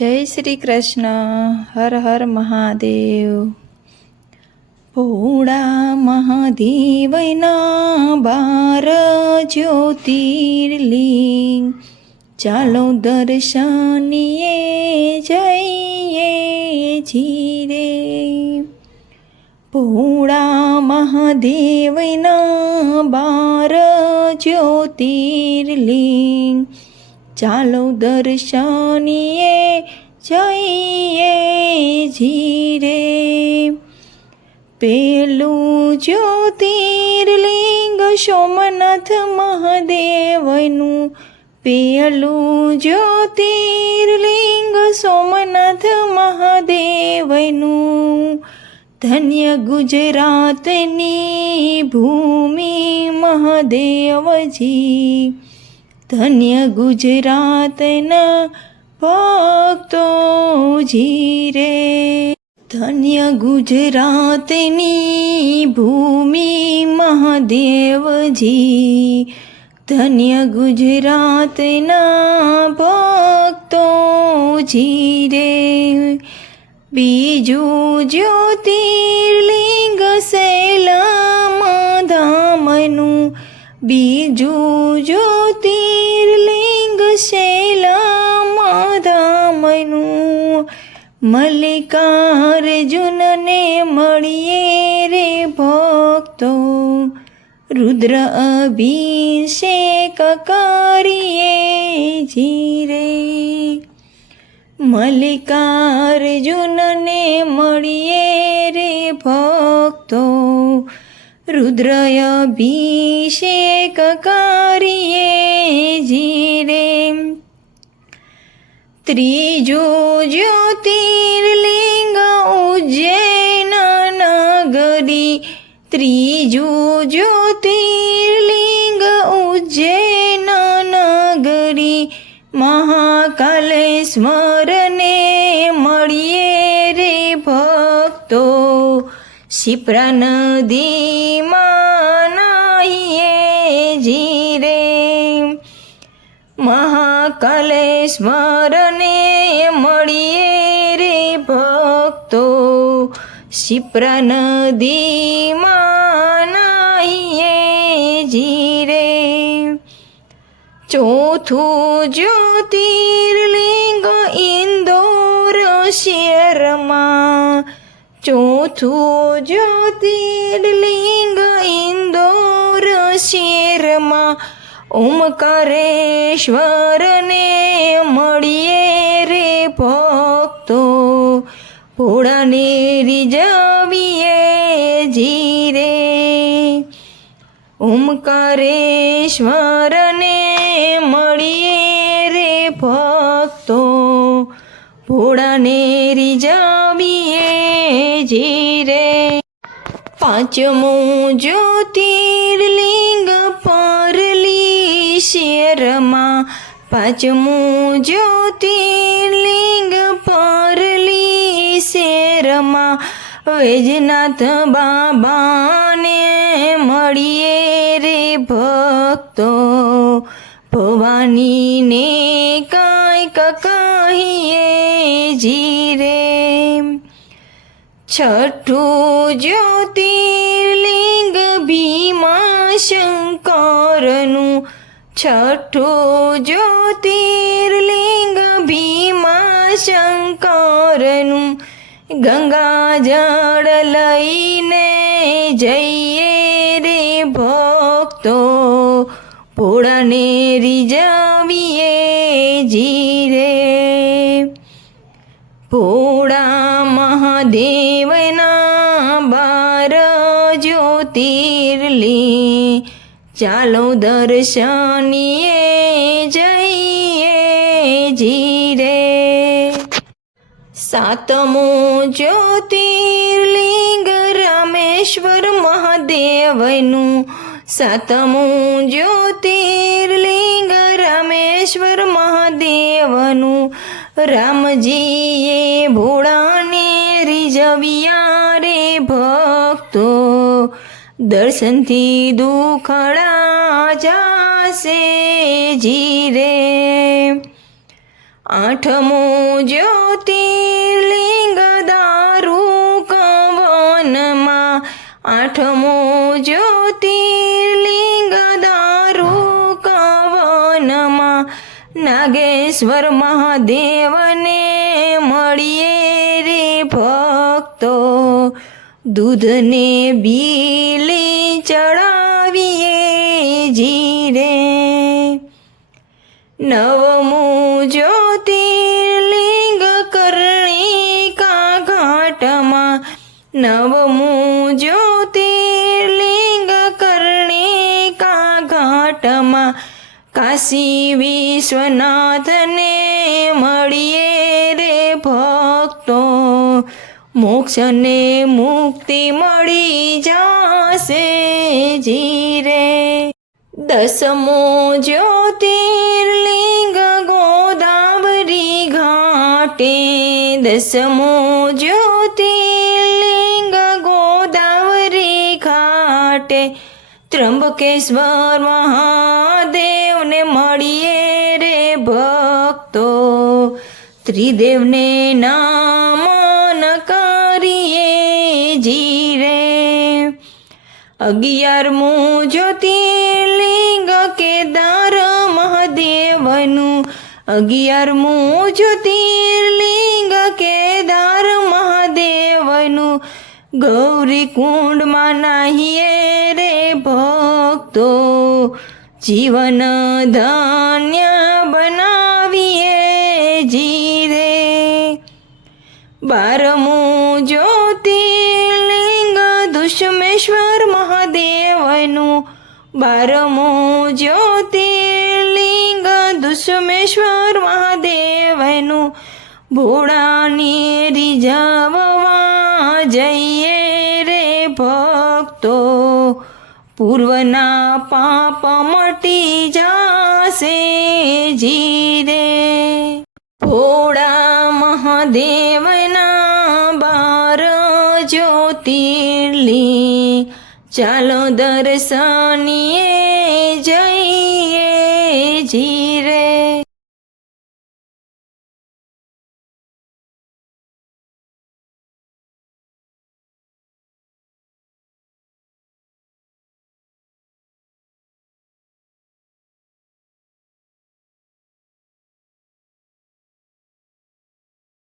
જય શ્રી કૃષ્ણ, હર હર મહાદેવ. ભોળા મહાદેવના બાર જ્યોતિર્લિંગ, ચાલો દર્શનીએ જઈએ જીરે. ભોળા મહાદેવના બાર જ્યોતિર્લિંગ ચાલો દર્શનીએ, જઈએ જીરે પેલું જ્યોતિર્લિંગ સોમનાથ મહાદેવનું, પેલું જ્યોતિર્લિંગ સોમનાથ મહાદેવનું. ધન્ય ગુજરાતની ભૂમિ મહાદેવજી. ધન્ય ગુજરાતના ભક્તો જીરે. ધન્ય ગુજરાતની ભૂમિ મહાદેવજી. ધન્ય ગુજરાતના ભક્તો જીરે. બીજું જ્યોતિર્લિંગ શૈલામાં ધામનું. બીજું જ્યોતિર્લિંગ મલ્લિકાર્જુનને મળીએ રે ભક્તો. રુદ્ર અભિષેક કરીએ જીરે મલ્લિકાર્જુનને મળીએ રે ભક્તો. રુદ્ર અભિષેક કરીએ જીરે ત્રીજો જ્યોતિર્લિંગ ત્રીજું જ્યોતિર્લિંગ ઉજ્જૈન નગરી મહાકાલેશ્વરને મળીએ રે ભક્તો. શિપ્રા નદીમાં નાહીએ જીરે મહાકાલેશ્વરને મળીએ રે ભક્તો. શિપ્રા નદીમાં નાહીએ જીરે. ચોથું જ્યોતિર્લિંગ ઇન્દોર શહેરમાં ચોથું જ્યોતિર્લિંગ ઇન્દોર શહેરમાં ઓમકારેશ્વરને મળીએ રે ભક્તો. ભોળાને રીજવીએ જીરે. ઓમકારેશ્વરને મળીએ રે ભક્તો. પૂળને રીજવીએ જીરે. પાંચમું જ્યોતિર્લિંગ પરલી શેરમાં પાંચમું જ્યોતિર્લિંગ પરલી શેરમાં વૈજનાથ બાબાને મળીએ રે ભક્તો. ભવાનીને કાંઈક કહીએ જીરે. છઠ્ઠું જ્યોતિર્લિંગ ભીમા શંકરનું. છઠ્ઠું જ્યોતિર્લિંગ ભીમા શંકરનું. ગંગા જળ લઈને જઈએ રે ભક્તો. પૂળને રીજાવીએ જીરે. પૂળા મહાદેવના બાર જ્યોતિર્લી ચાલો દર્શનીએ જઈએ જીરે. સાતમું જ્યોતિર્લિંગ રામેશ્વર મહાદેવનું. સાતમું જ્યોતિર્લિંગ રામેશ્વર મહાદેવનું. રામજીએ ભોળાને રીઝવ્યા રે ભક્તો. દર્શનથી દુખડા જાશે જીરે આઠમું જ્યોતિર્લિંગ આઠમું જ્યોતિર્લિંગ દારૂ કવનમાં નાગેશ્વર મહાદેવને મળીએ રે ભક્તો. દૂધને બીલી ચડાવીએ જીરે. નવમું જ્યોતિર્લિંગ કર્ણિકા ઘાટમાં નવમું જ્યોતિર્લિંગ કાશી વિશ્વનાથને મળીએ રે ભક્તો. મોક્ષને મુક્તિ મળી જાશે જીરે દસમો જ્યોતિર્લિંગ ગોદાવરી ઘાટે. દસમો જ્યોતિર્લિંગ ગોદાવરી ઘાટે. ત્રંબકેશ્વર મહાદેવને મળીએ રે ભક્તો. ત્રિદેવને નામન કરીએ જીરે અગિયારમું જ્યોતિર્લિંગ કેદાર મહાદેવનું. અગિયારમું જ્યોતિર્લિંગ કેદાર મહાદેવનું. ગૌરી કુંડમાં નાહીએ રે ભક્તો. જીવન ધન્ય બનાવીએ જીરે બારમું જ્યોતિર્લિંગ દુષ્મેશ્વર મહાદેવનું. બારમું જ્યોતિર્લિંગ દુષ્મેશ્વર મહાદેવનું. ભોળાની રીઝવવા જઈએ પૂર્વના પાપ મટી જાશે જીરે. ભોળા મહાદેવના બાર જ્યોતિર્લી ચાલો દર્શનીએ